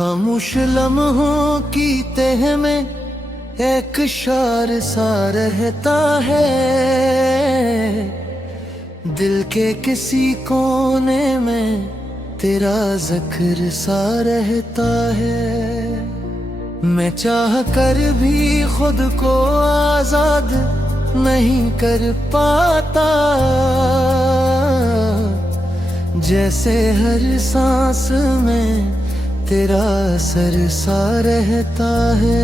खामोश लम्हों की तह में एक शार सा रहता है, दिल के किसी कोने में तेरा जिक्र सा रहता है। मैं चाह कर भी खुद को आजाद नहीं कर पाता, जैसे हर सांस में तेरा असर सा रहता है।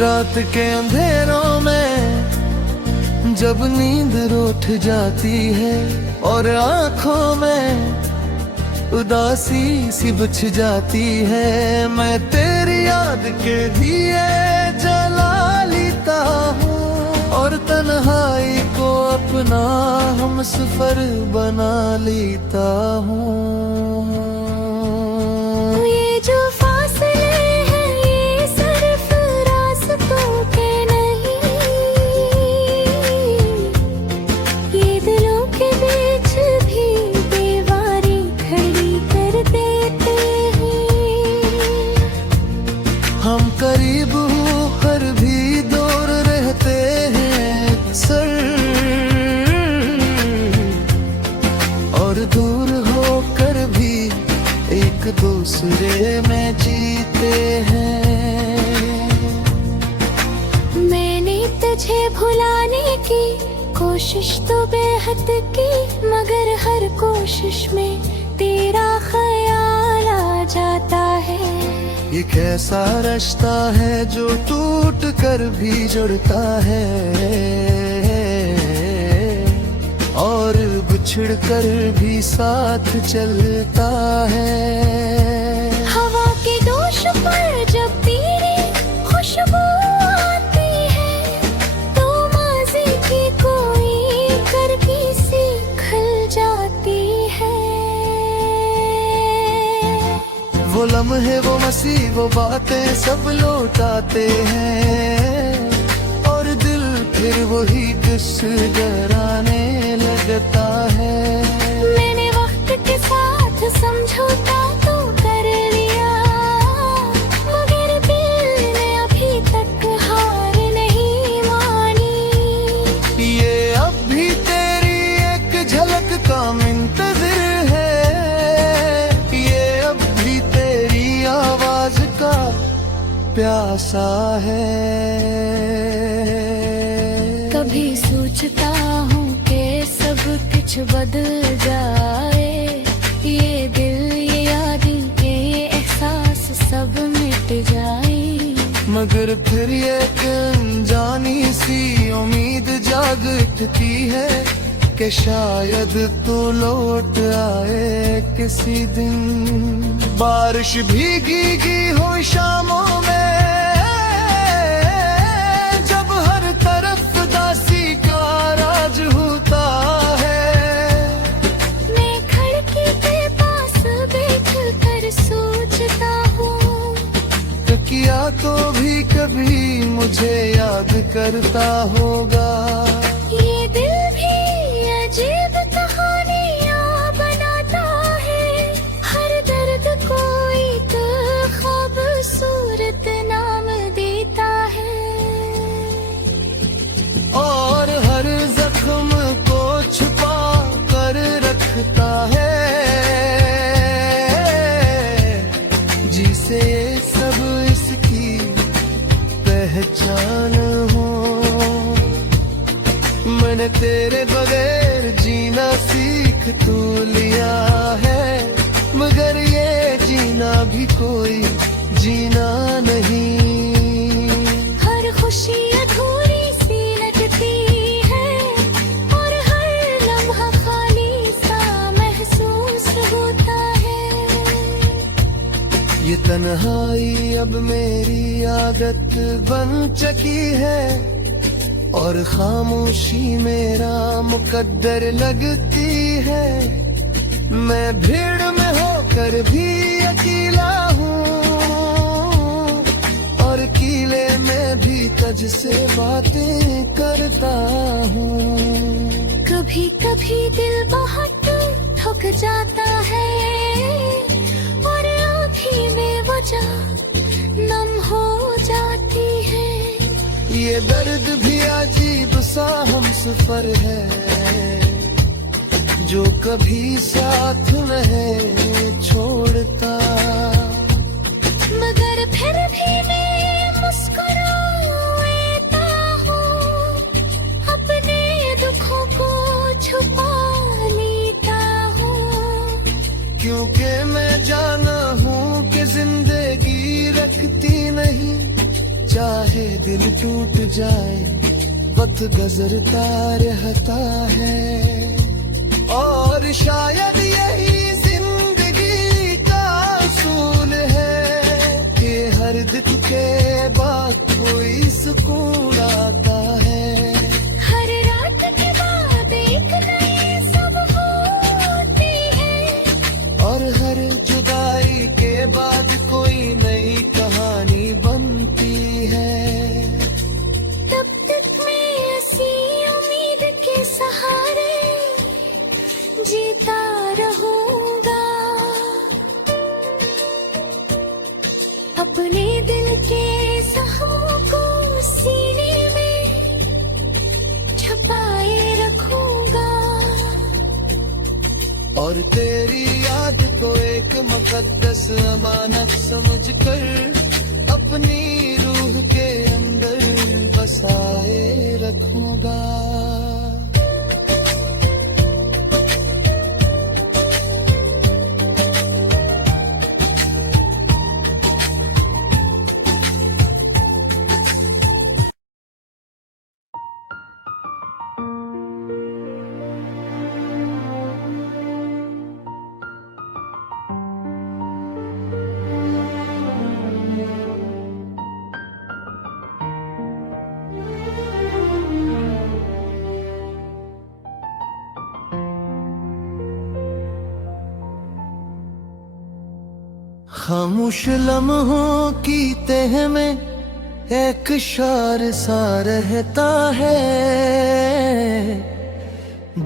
रात के अंधेरों में जब नींद रूठ जाती है और आंखों में उदासी सी बिछ जाती है, मैं तेरी याद के दिए जला लेता हूँ और तन्हाई को अपना हम सफर बना लेता हूँ। हम करीब होकर भी दूर रहते हैं अक्सर, और दूर होकर भी एक दूसरे में जीते हैं। मैंने तुझे भुलाने की कोशिश तो बेहद की, मगर हर कोशिश में तेरा ख्याल आ जाता है। ये कैसा रिश्ता है जो टूट कर भी जुड़ता है और बिछड़ कर भी साथ चलता है। हवा के दोष पर जब तेरी खुशबू आती है तो माज़ी की कोई करगी सी खिल जाती है। वो लम्हे वो मसी वो बातें सब लौटाते हैं और दिल फिर वही गुस्साने लगता है। मैंने वक्त के साथ समझौता तो कर लिया, मगर दिल ने अभी तक हार नहीं मानी। ये अब भी तेरी एक झलक का मुंतज़िर है, का प्यासा है। कभी सोचता हूँ कि सब कुछ बदल जाए, ये दिल ये यादें ये एहसास सब मिट जाए, मगर फिर ये अनजानी सी उम्मीद जाग उठती है कि शायद तू लौट आए किसी दिन। बारिश भीगी हो शामों में जब हर तरफ दासी का राज होता है, मैं खिड़की के पास बैठ कर सोचता हूँ तो किया तो भी कभी मुझे याद करता होगा। ये दिल भी अजीब कहानियाँ बनाता है, हर दर्द कोई तो खूबसूरत नाम देता है, और हर जख्म को छुपा कर रखता है, जिसे सब इसकी पहचान हो। मैंने तेरे बगैर जीना सीख तू लिया है, मगर ये जीना भी कोई जीना नहीं। हर खुशी अधूरी सी लगती है और हर लम्हा खाली सा महसूस होता है। ये तन्हाई अब मेरी आदत बन चुकी है और खामोशी मेरा मुकद्दर लगती है। मैं भीड़ में होकर भी अकेला हूँ, गिले में भी तुझसे बातें करता हूँ। कभी कभी दिल बहुत थक जाता है और आँखी में वजह नम हो जाती है। ये दर्द भी अजीब सा हम सफर है जो कभी साथ नहीं छोड़ता। मगर फिर भी मैं मुस्कुराता हूँ, अपने दुखों को छुपा लेता हूँ। क्योंकि मैं जाना हूँ कि जिंदगी रखती नहीं, चाहे दिल टूट जाए वक्त गुजरता रहता है। और शायद यही जिंदगी का असूल है कि हर दुख के बाद कोई सुकून आता है। हर रात के बाद एक नई सुबह होती है और हर जुदाई के बाद कोई नई कहानी बनती है। तब तक मैं ऐसी उम्मीद के सहारे जीता रहूंगा, अपने दिल के सहमों को सीने में छुपाए रखूंगा। और तेरी याद को एक मुकद्दस अमानत समझकर अपनी रूह के अंदर बसाए रखूंगा। खामोश लम्हों की तह में एक शार सा रहता है,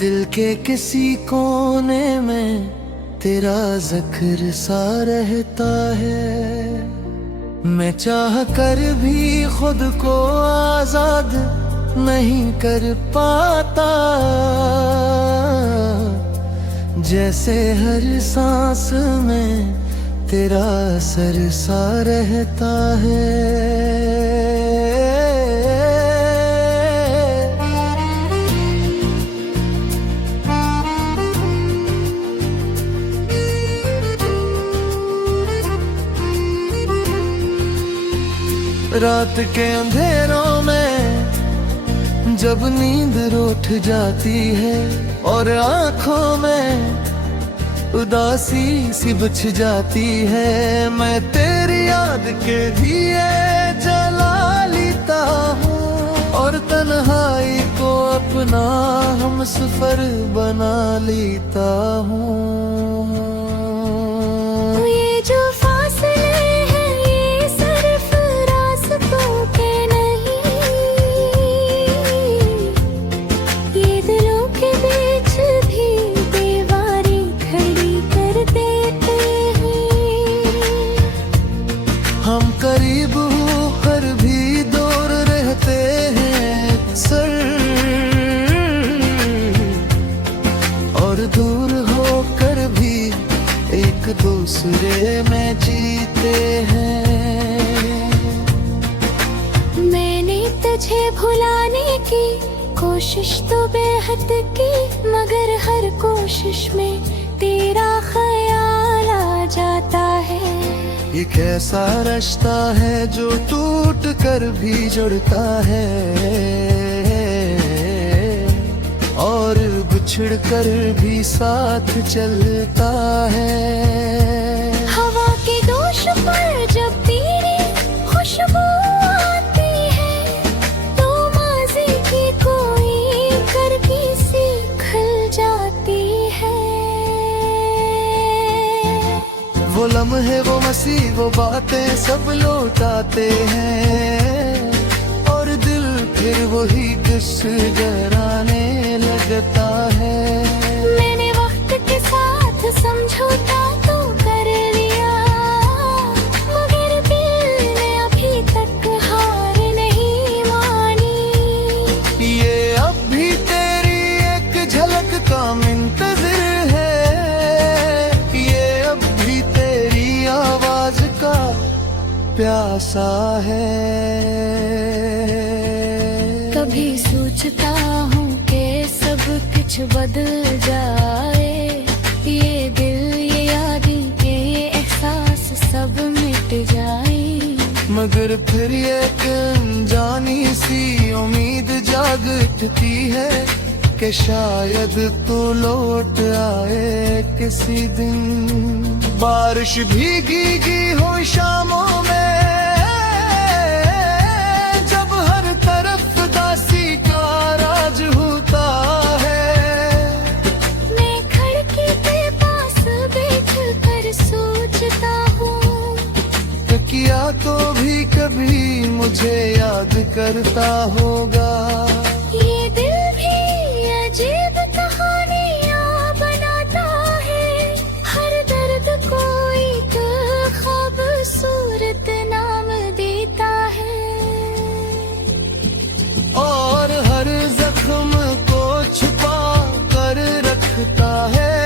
दिल के किसी कोने में तेरा जिक्र सा रहता है। मैं चाह कर भी खुद को आजाद नहीं कर पाता, जैसे हर सांस में तेरा असर सा रहता है। रात के अंधेरों में जब नींद रूठ जाती है और आंखों में उदासी सी बिछ जाती है, मैं तेरी याद के दिए जला लेता हूँ और तन्हाई को अपना हम सफर बना लेता हूँ। ये जो फासले हैं ये सिर्फ रास्तों के नहीं, ये दिलों के बीच भी दीवारें खड़ी कर देते हैं। हम करीब होकर भी दूर रहते हैं अक्सर, और दूर होकर भी एक दूसरे में जीते हैं। मैंने तुझे भुलाने की कोशिश तो बेहद की, मगर हर कोशिश में तेरा ख्याल आ जाता है। ये कैसा रिश्ता है जो टूट कर भी जुड़ता है और बिछड़ कर भी साथ चलता है। हवा के दोष पर जब तेरी खुशबू आती है तो माज़ी की कोई करगी सी खिल जाती है। वो लम्हे वो मसी वो बातें सब लौटाते हैं, और दिल फिर वही गुस्सराने लगता है। मैंने वक्त के साथ समझौता तो कर लिया, मगर दिल ने अभी तक हार नहीं मानी। ये अब भी तेरी एक झलक का मुंतज़िर है, ये अब भी तेरी आवाज का प्यासा है। कभी सोचता हूँ कि सब कुछ बदल जाए, ये दिल ये यादें ये एहसास सब मिट जाए। मगर फिर ये अनजानी सी उम्मीद जाग उठती है कि शायद तू लौट आए किसी दिन। बारिश भीगी हो शामों में, जब हर तरफ दासी का राज होता है। मैं खिड़की के पास बैठ कर सोचता हूँ, किया तो भी कभी मुझे याद करता होगा। ये दिल भी अजीब कहानियाँ बनाता है, हर दर्द को एक खूबसूरत नाम देता है, और हर जख्म को छुपा कर रखता है,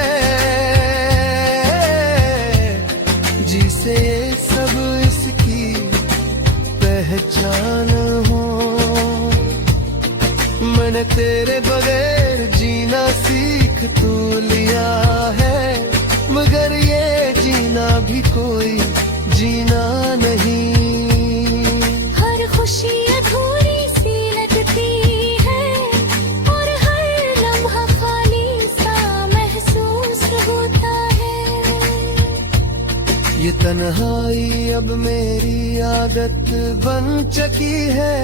जिसे सब इसकी पहचान हो। मैंने तेरे बगैर जीना सीख तो लिया है, मगर ये जीना भी कोई जीना नहीं। हर खुशी अधूरी सी लगती है, और हर लम्हा खाली सा महसूस होता है। ये तन्हाई अब मेरी आदत बन चुकी है,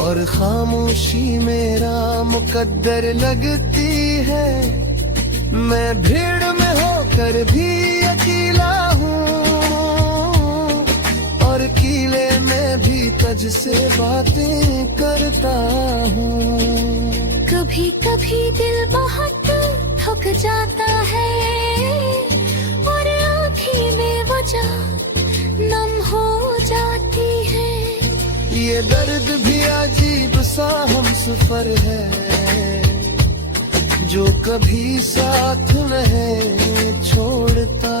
और खामोशी मेरा मुकद्दर लगती है। मैं भीड़ में होकर भी अकेला हूँ, और किले में भी तुझ से बातें करता हूँ। कभी कभी दिल बहुत थक जाता है, और आँखें में वजह नम हो जाती है। ये दर्द भी अजीब सा हम सफर है, जो कभी साथ नहीं छोड़ता।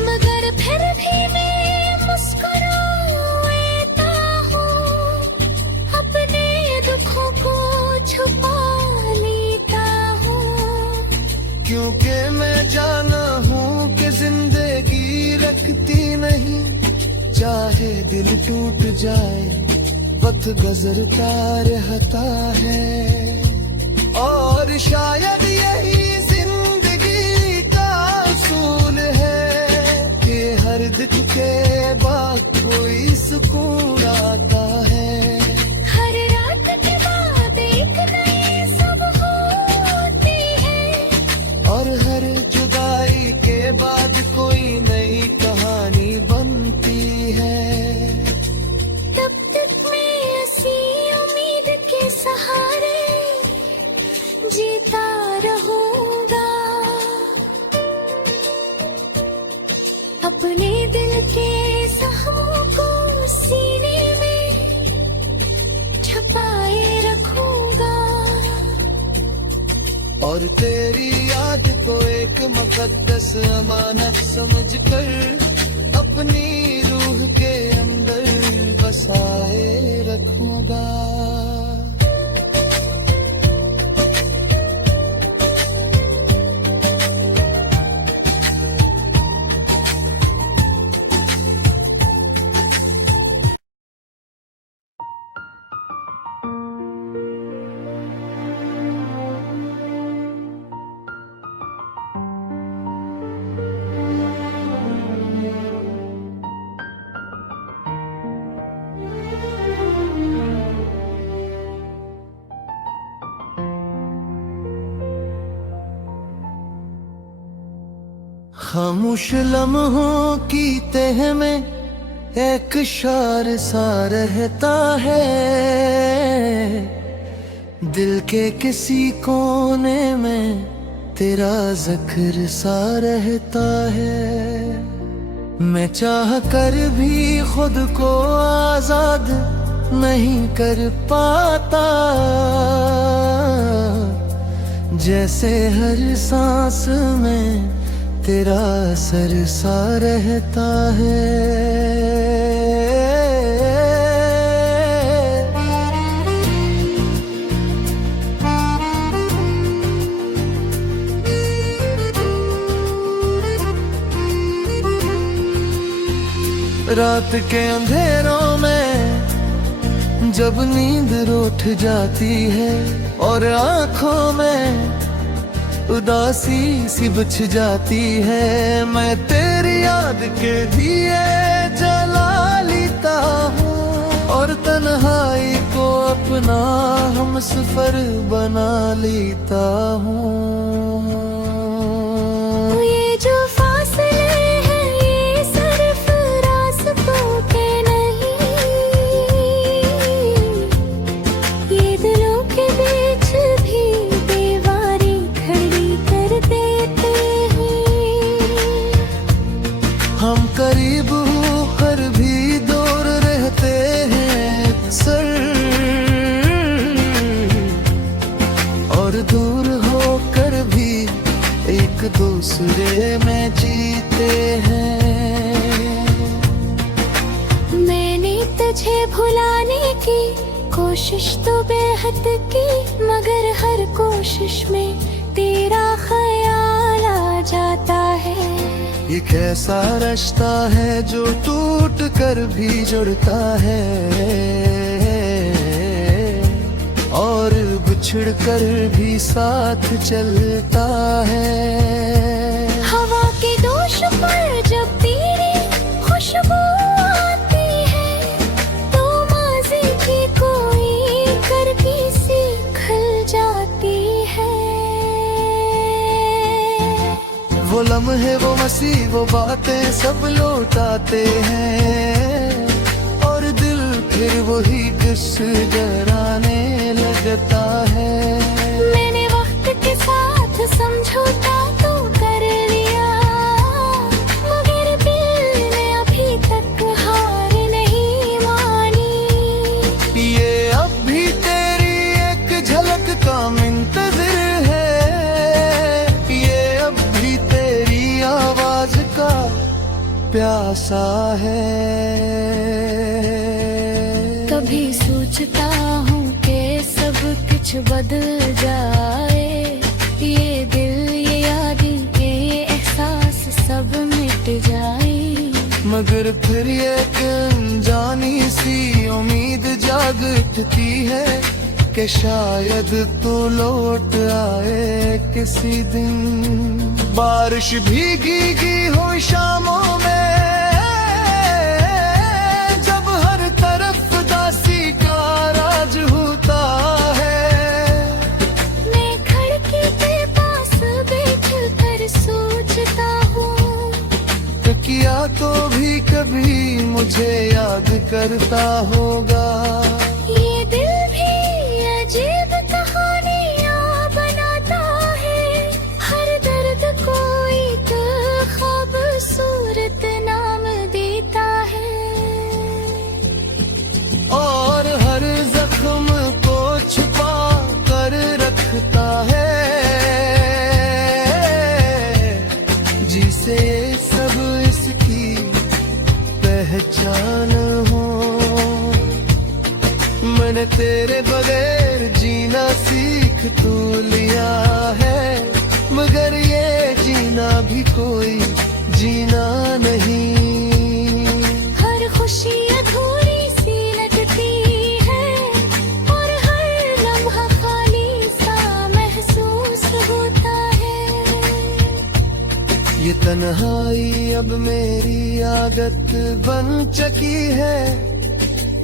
मगर फिर भी मैं मुस्कुराता हूँ, अपने दुखों को छुपा लेता हूँ। क्योंकि मैं जाना हूँ कि जिंदगी रखती नहीं, चाहे दिल टूट जाए वक्त गुजरता रहता है। और शायद यही जिंदगी का असूल है कि हर दुख के बाद कोई सुकून आता है। हर रात के बाद एक नई सुबह होती है, और हर जुदाई के बाद कोई नई कहानी बनती है। तब तक मैं ऐसी उम्मीद के सहारे जीता रहूंगा, अपने दिल के सहमों को सीने में छुपाए रखूंगा। और तेरी याद को एक मुकद्दस अमानत समझकर अपनी रूह के अंदर बसाए रखूंगा। खामोश लम्हों की तह में एक शार सा रहता है, दिल के किसी कोने में तेरा जिक्र सा रहता है। मैं चाह कर भी खुद को आजाद नहीं कर पाता, जैसे हर सांस में तेरा असर सा रहता है। रात के अंधेरों में जब नींद रूठ जाती है और आंखों में उदासी सी बिछ जाती है, मैं तेरी याद के दिए जला लेता हूँ और तन्हाई को अपना हम सफर बना लेता हूँ। ये जो फासले हैं ये सिर्फ रास्तों के नहीं, ये दिलों के बीच भी दीवारें खड़ी कर देते हैं। हम करीब होकर भी दूर रहते हैं अक्सर, और दूर होकर भी एक दूसरे में जीते हैं। मैंने तुझे भुलाने की कोशिश तो बेहद की, मगर हर कोशिश में तेरा ख्याल आ जाता है। एक ऐसा रिश्ता है जो टूट कर भी जुड़ता है और बिछड़ कर भी साथ चलता है। हवा के दोष पर जब तेरी खुशबू आती है तो माज़ी की कोई करके सी खिल जाती है। वो लम्हे वो मसी वो बातें सब लौटाते हैं और दिल फिर वही किस डराने लगता है। मैंने वक्त के साथ समझौता तो कर लिया, मगर दिल ने अभी तक हार नहीं मानी। ये अब भी तेरी एक झलक का मुंतज़िर है, ये अब भी तेरी आवाज का प्यासा है। कभी सोचता हूँ कि सब कुछ बदल जाए, ये दिल ये यादें ये एहसास सब मिट जाए, मगर फिर ये अनजानी सी उम्मीद जाग उठती है कि शायद तू लौट आए किसी दिन। बारिश भीगी हो शामों में जब हर तरफ दासी का राज होता है, मैं खिड़की के पास बैठ कर सोचता हूँ किया तो भी कभी मुझे याद करता होगा। ये दिल भी अजीब कहानियाँ बनाता है, हर दर्द को एक खूबसूरत नाम देता है और हर जख्म को छुपा कर रखता है, जिसे सब इसकी पहचान हो। मैंने तेरे बगैर जीना सीख तो लिया है, मगर ये जीना भी कोई जीना नहीं। हर खुशी अधूरी सी लगती है और हर लम्हा खाली सा महसूस होता है। ये तन्हाई अब मेरी आदत बन चुकी है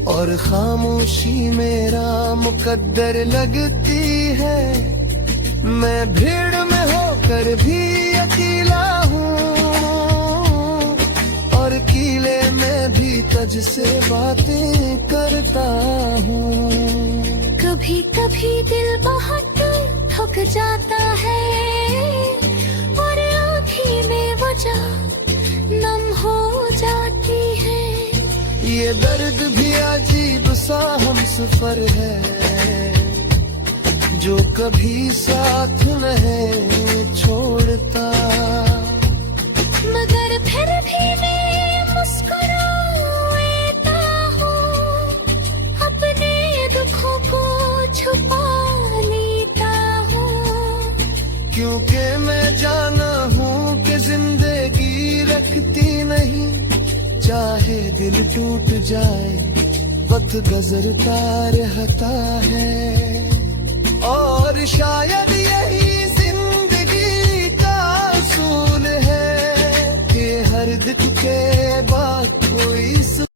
और खामोशी मेरा मुकद्दर लगती है। मैं भीड़ में होकर भी अकेला हूँ, किले में भी तुझसे बातें करता हूँ। कभी कभी दिल बहुत थक जाता है और आँखें में वजह नम हो जाती है। ये दर्द भी अजीब सा हम सफर है जो कभी साथ नहीं छोड़ता। मगर फिर भी मैं मुस्कुराता हूँ, अपने दुखों को छुपा लेता हूँ। क्योंकि मैं जाना हूँ कि जिंदगी रखती नहीं, चाहे दिल टूट जाए वक्त गुजरता रहता है। और शायद यही